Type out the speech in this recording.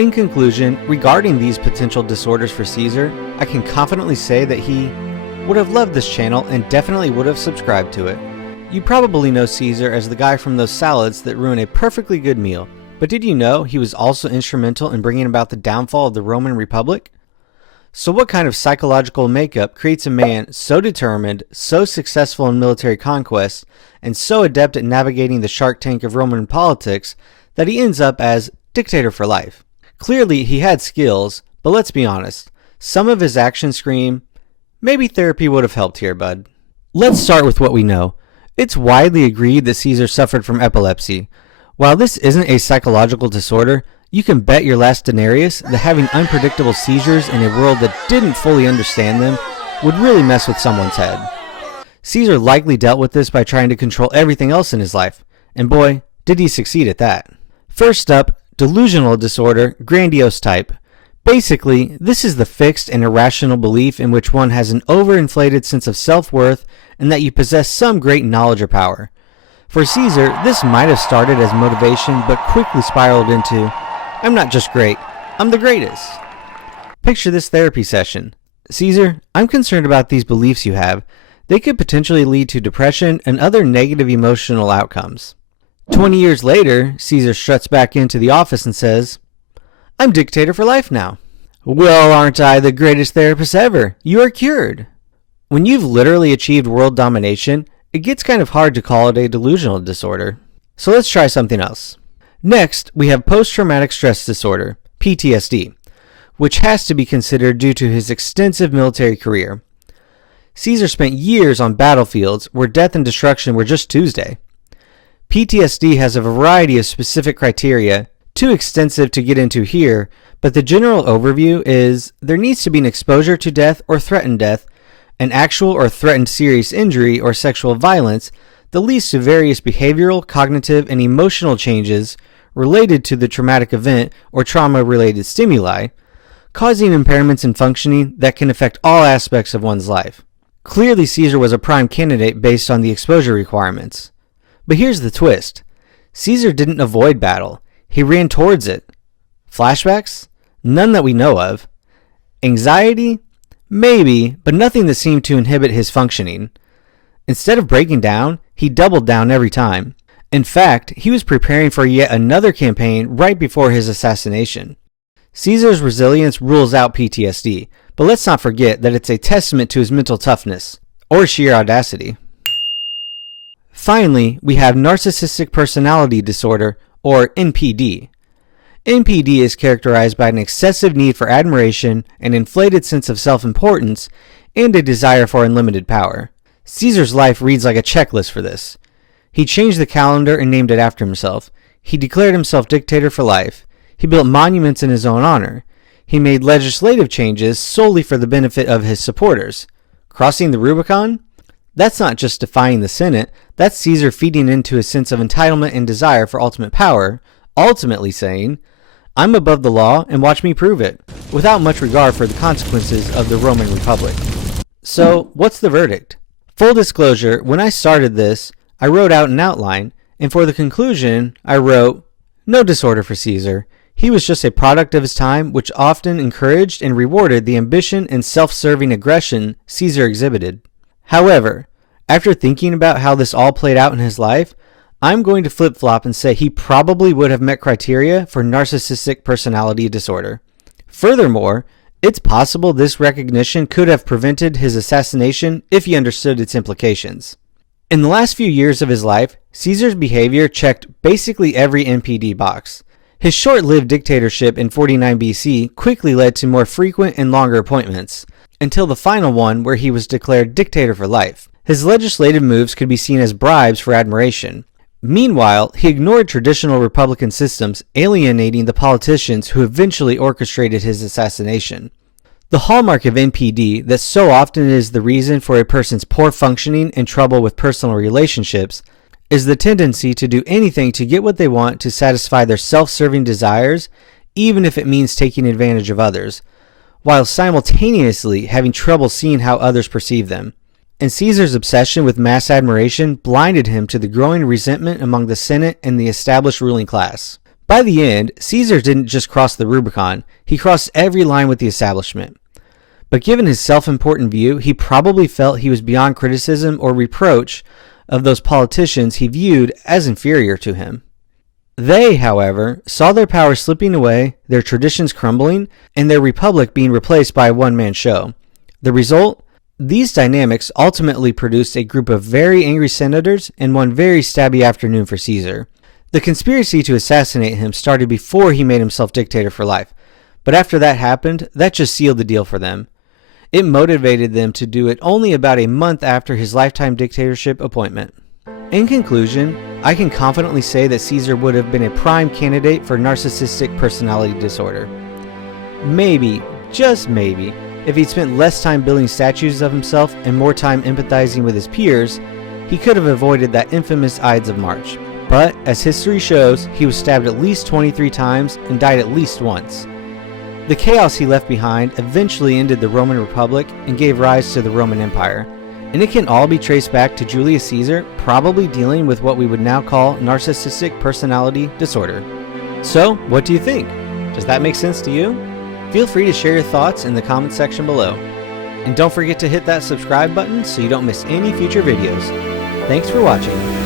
In conclusion, regarding these potential disorders for Caesar, I can confidently say that he would have loved this channel and definitely would have subscribed to it. You probably know Caesar as the guy from those salads that ruin a perfectly good meal, but did you know he was also instrumental in bringing about the downfall of the Roman Republic? So what kind of psychological makeup creates a man so determined, so successful in military conquests, and so adept at navigating the shark tank of Roman politics that he ends up as dictator for life? Clearly he had skills, but let's be honest, some of his actions scream, maybe therapy would have helped here, bud. Let's start with what we know. It's widely agreed that Caesar suffered from epilepsy. While this isn't a psychological disorder, you can bet your last denarius that having unpredictable seizures in a world that didn't fully understand them would really mess with someone's head. Caesar likely dealt with this by trying to control everything else in his life, and boy, did he succeed at that. First up, delusional disorder, grandiose type. Basically, this is the fixed and irrational belief in which one has an overinflated sense of self-worth and that you possess some great knowledge or power. For Caesar, this might have started as motivation but quickly spiraled into, I'm not just great, I'm the greatest. Picture this therapy session. Caesar, I'm concerned about these beliefs you have. They could potentially lead to depression and other negative emotional outcomes. 20 years later, Caesar struts back into the office and says, I'm dictator for life now. Well, aren't I the greatest therapist ever? You are cured. When you've literally achieved world domination, it gets kind of hard to call it a delusional disorder. So let's try something else. Next, we have post-traumatic stress disorder, PTSD, which has to be considered due to his extensive military career. Caesar spent years on battlefields where death and destruction were just Tuesday. PTSD has a variety of specific criteria, too extensive to get into here, but the general overview is there needs to be an exposure to death or threatened death, an actual or threatened serious injury or sexual violence that leads to various behavioral, cognitive, and emotional changes related to the traumatic event or trauma-related stimuli, causing impairments in functioning that can affect all aspects of one's life. Clearly, Caesar was a prime candidate based on the exposure requirements. But here's the twist. Caesar didn't avoid battle. He ran towards it. Flashbacks? None that we know of. Anxiety? Maybe, but nothing that seemed to inhibit his functioning. Instead of breaking down, he doubled down every time. In fact, he was preparing for yet another campaign right before his assassination. Caesar's resilience rules out PTSD, but let's not forget that it's a testament to his mental toughness, or sheer audacity. Finally, we have Narcissistic Personality Disorder, or NPD. NPD is characterized by an excessive need for admiration, an inflated sense of self-importance, and a desire for unlimited power. Caesar's life reads like a checklist for this. He changed the calendar and named it after himself. He declared himself dictator for life. He built monuments in his own honor. He made legislative changes solely for the benefit of his supporters. Crossing the Rubicon? That's not just defying the Senate, that's Caesar feeding into his sense of entitlement and desire for ultimate power, ultimately saying, I'm above the law and watch me prove it, without much regard for the consequences of the Roman Republic. So, what's the verdict? Full disclosure, when I started this, I wrote out an outline, and for the conclusion, I wrote, no disorder for Caesar. He was just a product of his time, which often encouraged and rewarded the ambition and self-serving aggression Caesar exhibited. However, after thinking about how this all played out in his life, I'm going to flip-flop and say he probably would have met criteria for narcissistic personality disorder. Furthermore, it's possible this recognition could have prevented his assassination if he understood its implications. In the last few years of his life, Caesar's behavior checked basically every NPD box. His short-lived dictatorship in 49 BC quickly led to more frequent and longer appointments, until the final one where he was declared dictator for life. His legislative moves could be seen as bribes for admiration. Meanwhile, he ignored traditional Republican systems, alienating the politicians who eventually orchestrated his assassination. The hallmark of NPD that so often is the reason for a person's poor functioning and trouble with personal relationships is the tendency to do anything to get what they want to satisfy their self-serving desires, even if it means taking advantage of others, while simultaneously having trouble seeing how others perceive them. And Caesar's obsession with mass admiration blinded him to the growing resentment among the Senate and the established ruling class. By the end, Caesar didn't just cross the Rubicon, he crossed every line with the establishment. But given his self-important view, he probably felt he was beyond criticism or reproach of those politicians he viewed as inferior to him. They, however, saw their power slipping away, their traditions crumbling, and their republic being replaced by a one-man show. The result? These dynamics ultimately produced a group of very angry senators and one very stabby afternoon for Caesar. The conspiracy to assassinate him started before he made himself dictator for life, but after that happened, that just sealed the deal for them. It motivated them to do it only about a month after his lifetime dictatorship appointment. In conclusion, I can confidently say that Caesar would have been a prime candidate for narcissistic personality disorder. Maybe, just maybe, if he'd spent less time building statues of himself and more time empathizing with his peers, he could have avoided that infamous Ides of March. But, as history shows, he was stabbed at least 23 times and died at least once. The chaos he left behind eventually ended the Roman Republic and gave rise to the Roman Empire. And it can all be traced back to Julius Caesar probably dealing with what we would now call narcissistic personality disorder. So, what do you think? Does that make sense to you? Feel free to share your thoughts in the comment section below. And don't forget to hit that subscribe button so you don't miss any future videos. Thanks for watching.